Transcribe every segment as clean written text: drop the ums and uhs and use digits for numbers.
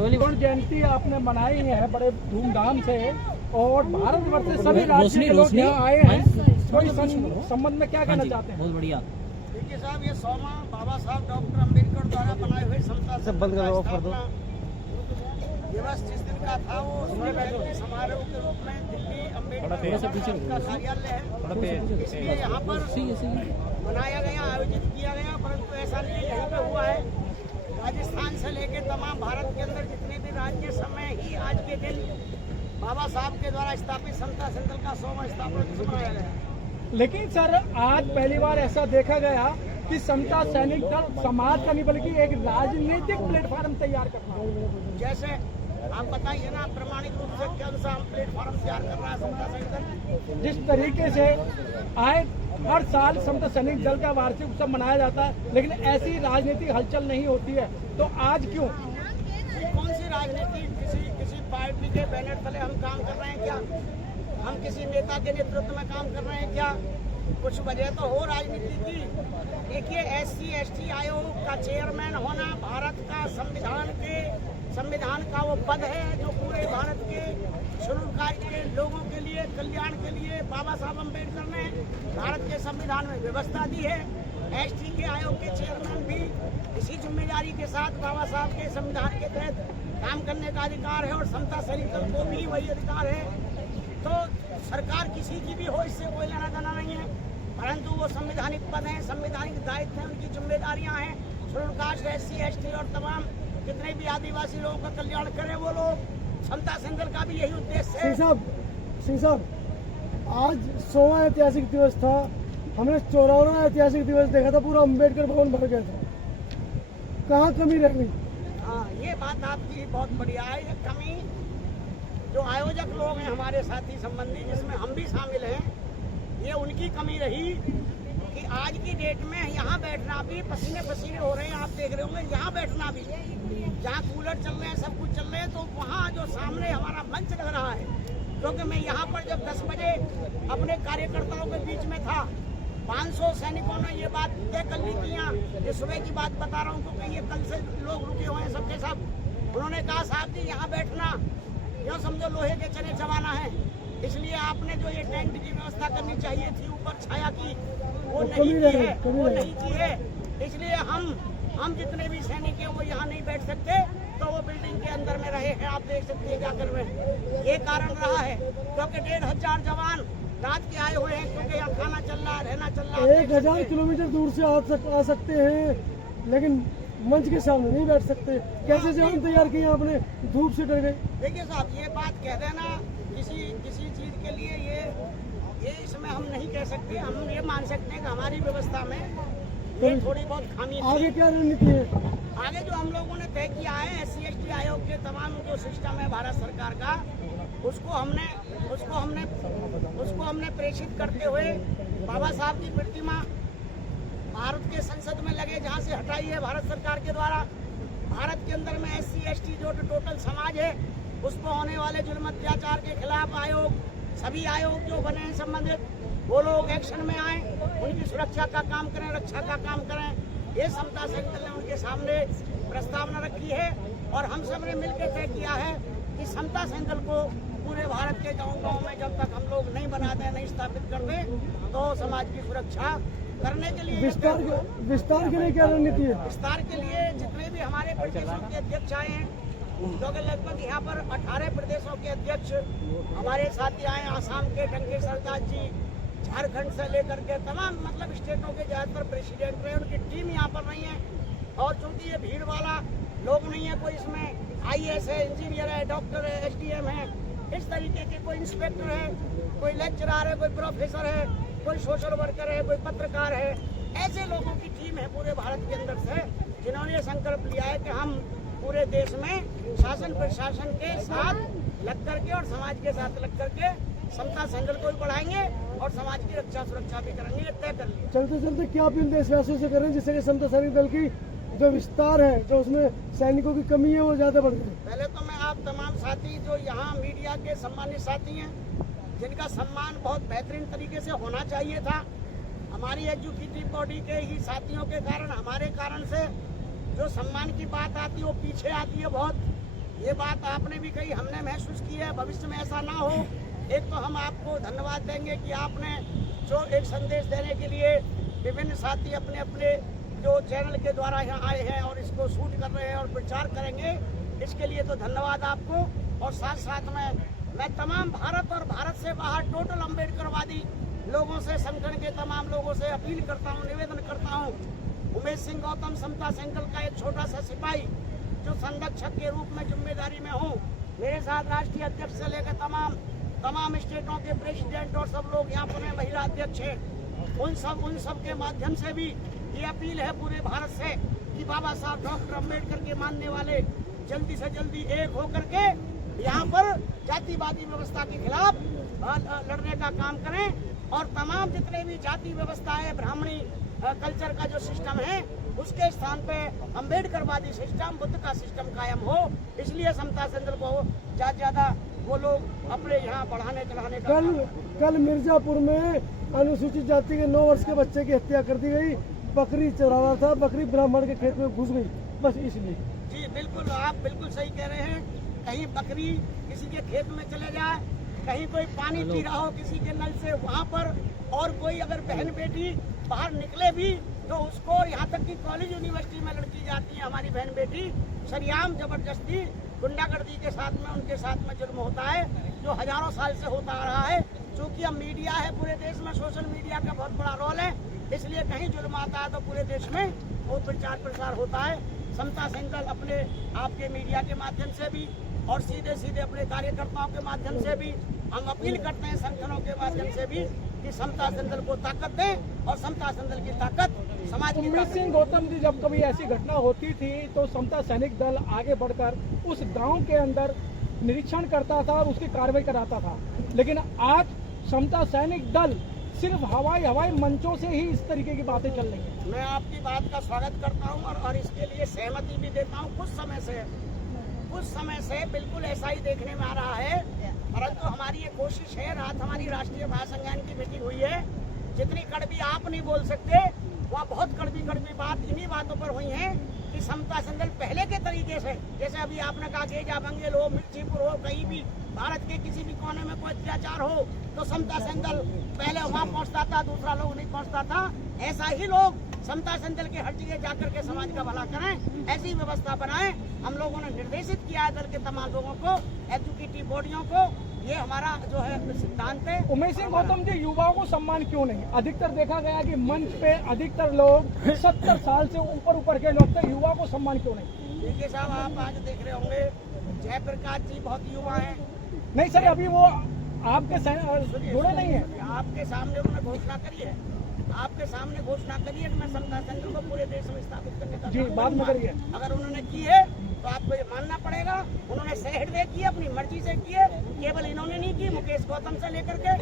स्वर्ण जयंती आपने मनाई है बड़े धूमधाम से और भारत वर्ष से सभी राज्य के लोग यहाँ आए हैं, कोई संबंध में क्या कहना चाहते हैं? बहुत बढ़िया। देखिए साहब, ये 100वां बाबा साहब डॉक्टर अम्बेडकर द्वारा बनाए हुए समता दिवस जिस दिन का था वो स्वर्ण जयंती समारोह के रूप में दिल्ली अम्बेडकर का कार्यालय है, इसलिए यहाँ पर मनाया गया, आयोजित किया गया। परंतु ऐसा नहीं यहीं पे हुआ है, राजस्थान से लेकर तमाम भारत के अंदर जितने भी राज्य समय ही आज के दिन बाबा साहब के द्वारा स्थापित समता सेंट्रल का 100वां स्थापना दिवस मनाया गया। लेकिन सर आज पहली बार ऐसा देखा गया कि समता सैनिक दल समाज का नहीं बल्कि एक राजनीतिक प्लेटफॉर्म तैयार करना। जैसे आप बताइए ना, प्रमाणिक रूप से कौन सा हम प्लेटफॉर्म तैयार कर रहा है समता सैनिक दल? जिस तरीके से आए हर साल समता सैनिक दल का वार्षिक उत्सव मनाया जाता है, लेकिन ऐसी राजनीतिक हलचल नहीं होती है, तो आज क्यों? कौन सी राजनीति? किसी पार्टी के बैनर तले हम काम कर रहे हैं क्या? हम किसी नेता के नेतृत्व में काम कर रहे हैं क्या? कुछ वजह तो हो राजनीति की। देखिए, SC/ST आयोग का चेयरमैन होना भारत का संविधान का वो पद है जो पूरे भारत के शेड्यूल कास्ट के लोगों के लिए, कल्याण के लिए बाबा साहब अम्बेडकर ने भारत के संविधान में व्यवस्था दी है। ST के आयोग के चेयरमैन भी इसी जिम्मेदारी के साथ बाबा साहब के संविधान के तहत काम करने का अधिकार है और समता सैनिक दल को भी वही अधिकार है। तो सरकार किसी की भी हो, इससे कोई लेना देना नहीं है, परंतु वो संवैधानिक पद हैं, संवैधानिक दायित्व हैं, उनकी जिम्मेदारियां हैं। शेड्यूल कास्ट, SC/ST और तमाम जितने भी आदिवासी लोगों का कल्याण करें वो लोग। समता सेंट्रल का भी यही उद्देश्य है। सिंह साहब, आज 100वां ऐतिहासिक दिवस था, हमने 54वां ऐतिहासिक दिवस देखा था, पूरा अम्बेडकर भवन भर गया था, कहाँ कमी रह गई? हाँ, ये बात आपकी बहुत बढ़िया है। ये कमी जो आयोजक लोग हैं हमारे साथी संबंधी, जिसमें हम भी शामिल हैं, ये उनकी कमी रही कि आज की डेट में यहाँ बैठना भी पसीने पसीने हो रहे हैं। आप देख रहे होंगे, यहाँ बैठना भी, जहाँ कूलर चल रहे हैं, सब कुछ चल रहे हैं, तो वहाँ जो सामने हमारा मंच लग रहा है, क्योंकि मैं यहाँ पर जब 10 बजे अपने कार्यकर्ताओं के बीच में था, 500 सैनिकों ने ये बात तय कर ली थी। यहाँ ये सुबह की बात बता रहा हूँ, क्योंकि ये कल से लोग रुके हुए हैं सबके सब। उन्होंने कहा, साहब जी यहाँ बैठना क्यों, समझो लोहे के चने चबाना है, इसलिए आपने जो ये टेंट की व्यवस्था करनी चाहिए थी ऊपर छाया की, वो नहीं की है। इसलिए हम जितने भी सैनिक हैं वो यहाँ नहीं बैठ सकते, तो वो बिल्डिंग के अंदर में रहे हैं। आप देख सकते हैं क्या कर रहे हैं। ये कारण रहा है, क्योंकि 1500 जवान रात के आए हुए हैं, क्योंकि यहाँ खाना चल रहा है, रहना चल रहा है। 1000 किलोमीटर दूर से आ सकते हैं, लेकिन मंच के सामने नहीं बैठ सकते। कैसे जवान तैयार किए आपने, धूप से डर गए? देखिए साहब, ये बात कह देना किसी चीज के लिए ये इसमें हम नहीं कह सकते। हम ये मान सकते हैं कि हमारी व्यवस्था में ये थोड़ी बहुत खामी थी। आगे क्या रणनीति है? आगे जो हम लोगों ने तय किया है, SC/ST आयोग के तमाम जो सिस्टम है भारत सरकार का, उसको हमने प्रेषित करते हुए बाबा साहब की प्रतिमा भारत के संसद में लगे, जहाँ से हटाई है भारत सरकार के द्वारा। भारत के अंदर में SC/ST जो टोटल समाज है, उसको होने वाले जुल्म अत्याचार के खिलाफ आयोग, सभी आयोग जो बने हैं संबंधित, वो लोग एक्शन में आए, उनकी सुरक्षा का काम करें, रक्षा का काम करें। ये समता सैनिक दल ने उनके सामने प्रस्तावना रखी है और हम सब ने मिलकर तय किया है कि समता सैनिक दल को पूरे भारत के गाँव में जब तक हम लोग नहीं बनाते, नहीं स्थापित करते, तो समाज की सुरक्षा करने के लिए विस्तार के लिए क्या रणनीति है? विस्तार के लिए जितने भी हमारे प्रदेशों के अध्यक्ष आए हैं, क्योंकि लगभग यहाँ पर 18 प्रदेशों के अध्यक्ष हमारे साथी आए, आसाम के डंकेश्वर दास जी, झारखंड से लेकर के तमाम मतलब स्टेटों के ज्यादातर प्रेसिडेंट रहे, उनकी टीम यहाँ पर नहीं है। और चूंकि ये भीड़ वाला लोग नहीं है, कोई इसमें IAS है, इंजीनियर है, डॉक्टर है, SDM है, इस तरीके के कोई इंस्पेक्टर है, कोई लेक्चरर है, कोई प्रोफेसर है, कोई सोशल वर्कर है, कोई पत्रकार है, ऐसे लोगों की टीम है पूरे भारत के अंदर से, जिन्होंने ये संकल्प लिया है कि हम पूरे देश में शासन प्रशासन के साथ लग करके और समाज के साथ लग करके समता सैनिक को भी बढ़ाएंगे और समाज की रक्षा सुरक्षा भी करेंगे। ये तय कर लिया। चलते चलते क्या अपील देशवासियों से करें जिससे कि समता सैनिक दल की जो विस्तार है, जो उसमें सैनिकों की कमी है, वो ज्यादा बढ़ गई? पहले तो मैं आप तमाम साथी जो यहाँ मीडिया के सम्मानित साथी हैं, जिनका सम्मान बहुत बेहतरीन तरीके से होना चाहिए था, हमारी एग्जीक्यूटिव बॉडी के ही साथियों के कारण, हमारे कारण से जो सम्मान की बात आती है वो पीछे आती है बहुत। ये बात आपने भी कही, हमने महसूस की है, भविष्य में ऐसा ना हो। एक तो हम आपको धन्यवाद देंगे कि आपने जो एक संदेश देने के लिए विभिन्न साथी अपने अपने जो चैनल के द्वारा यहाँ आए हैं और इसको शूट कर रहे हैं और प्रचार करेंगे, इसके लिए तो धन्यवाद आपको। और साथ साथ में मैं तमाम भारत और भारत से बाहर टोटल अम्बेडकरवादी लोगों से, संगठन के तमाम लोगों से अपील करता हूँ, निवेदन करता हूँ, उमेश सिंह गौतम समता सेंट्रल का एक छोटा सा सिपाही जो संरक्षक के रूप में जिम्मेदारी में हूँ, मेरे साथ राष्ट्रीय अध्यक्ष से लेकर तमाम स्टेटों के प्रेसिडेंट और सब लोग यहाँ पर महिला अध्यक्ष हैं, उन सब के माध्यम से भी ये अपील है पूरे भारत से कि बाबा साहब डॉक्टर अम्बेडकर के मानने वाले जल्दी से जल्दी एक होकर के यहाँ पर जातिवादी व्यवस्था के खिलाफ लड़ने का काम करें और तमाम जितने भी जाति व्यवस्था है, ब्राह्मणी कल्चर का जो सिस्टम है, उसके स्थान पे अम्बेडकरवादी सिस्टम, बुद्ध का सिस्टम कायम हो। इसलिए समता सेंट्रल को ज्यादा वो लोग अपने यहाँ बढ़ाने चढ़ाने का कल मिर्जापुर में अनुसूचित जाति के 9 वर्ष के बच्चे की हत्या कर दी गई। बकरी चरा रहा था, बकरी ब्राह्मण के खेत में घुस गई, बस इसलिए। जी बिल्कुल, आप बिल्कुल सही कह रहे हैं। कहीं बकरी किसी के खेत में चले जाए, कहीं कोई पानी पी रहा हो किसी के नल से, वहाँ पर, और कोई अगर बहन बेटी बाहर निकले भी तो उसको, यहाँ तक कि कॉलेज यूनिवर्सिटी में लड़की जाती है हमारी बहन बेटी, सरेआम जबरदस्ती गुंडागर्दी के साथ में उनके साथ में जुर्म होता है, जो हजारों साल से होता आ रहा है। चूँकि अब मीडिया है पूरे देश में, सोशल मीडिया का बहुत बड़ा रोल है, इसलिए कहीं जुर्म आता है तो पूरे देश में वो प्रचार प्रसार होता है। समता सेंट्रल अपने आपके मीडिया के माध्यम से भी और सीधे अपने कार्यकर्ताओं के माध्यम से भी हम अपील करते हैं, संगठनों के माध्यम से भी, कि समता सेंट्रल को ताकत दें और समता सेंट्रल की ताकत समाज की। उमेश सिंह गौतम जी, जब कभी ऐसी घटना होती थी तो समता सैनिक दल आगे बढ़कर उस गांव के अंदर निरीक्षण करता था और उसकी कार्रवाई कराता था, लेकिन आज समता सैनिक दल सिर्फ हवाई मंचों से ही इस तरीके की बातें चल रही है। मैं आपकी बात का स्वागत करता हूं और इसके लिए सहमति भी देता हूं। कुछ समय से बिल्कुल ऐसा ही देखने में आ रहा है, परंतु हमारी ये कोशिश है। रात हमारी राष्ट्रीय महासंज्ञान की मीटिंग हुई है, जितनी कड़वी आप नहीं बोल सकते, वहाँ बहुत कड़वी बात इन्हीं बातों पर हुई है कि समता सेंट्रल पहले के तरीके से, जैसे अभी आपने कहा गेजा बंगेल हो, मिर्चीपुर हो, कहीं भी भारत के किसी भी कोने में कोई अत्याचार हो तो समता सेंट्रल पहले वहाँ पहुँचता था, दूसरा लोग नहीं पहुँचता था। ऐसा ही लोग समता सेंट्रल के हर जगह जाकर के समाज का भला करें, ऐसी व्यवस्था बनाएं। हम लोगों ने निर्देशित किया है दल के तमाम लोगों को, एजुकेटिव बॉडियों को, ये हमारा जो है सिद्धांत है। उमेश सिंह गौतम जी, युवाओं को सम्मान क्यों नहीं? अधिकतर देखा गया कि मंच पे अधिकतर लोग 70 साल से ऊपर के लोग थे, युवा को सम्मान क्यों नहीं? देखिए साहब, आप आज देख रहे होंगे जयप्रकाश जी बहुत युवा हैं। नहीं सर, अभी वो आपके जुड़े नहीं है। आपके सामने उन्होंने घोषणा करी है, आपके सामने घोषणा करी है कि मैं समता सेंट्रल को पूरे देश में स्थापित करने का जी बात में करिए। अगर उन्होंने की है तो आपको ये मानना पड़ेगा। उन्होंने सहृदय की, अपनी मर्जी से की है, केवल इन्होंने नहीं की। मुकेश गौतम से लेकर के,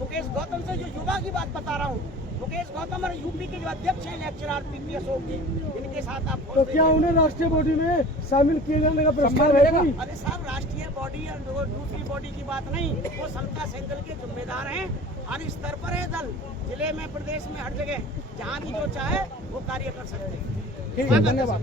मुकेश गौतम से जो युवा की बात बता रहा हूँ, मुकेश गौतम और यूपी के जो अध्यक्ष हैं लेक्चरर PPS होगी, इनके साथ आप तो क्या उन्हें राष्ट्रीय बॉडी में शामिल किए जाने का प्रस्ताव मिलेगा? अरे साहब, राष्ट्रीय बॉडी और दूसरी बॉडी की बात नहीं, वो समता सेंट्रल के जिम्मेदार हैं। हर स्तर पर है दल, जिले में, प्रदेश में, हर जगह जहाँ भी जो चाहे वो कार्य कर सकते हैं। ठीक है, धन्यवाद।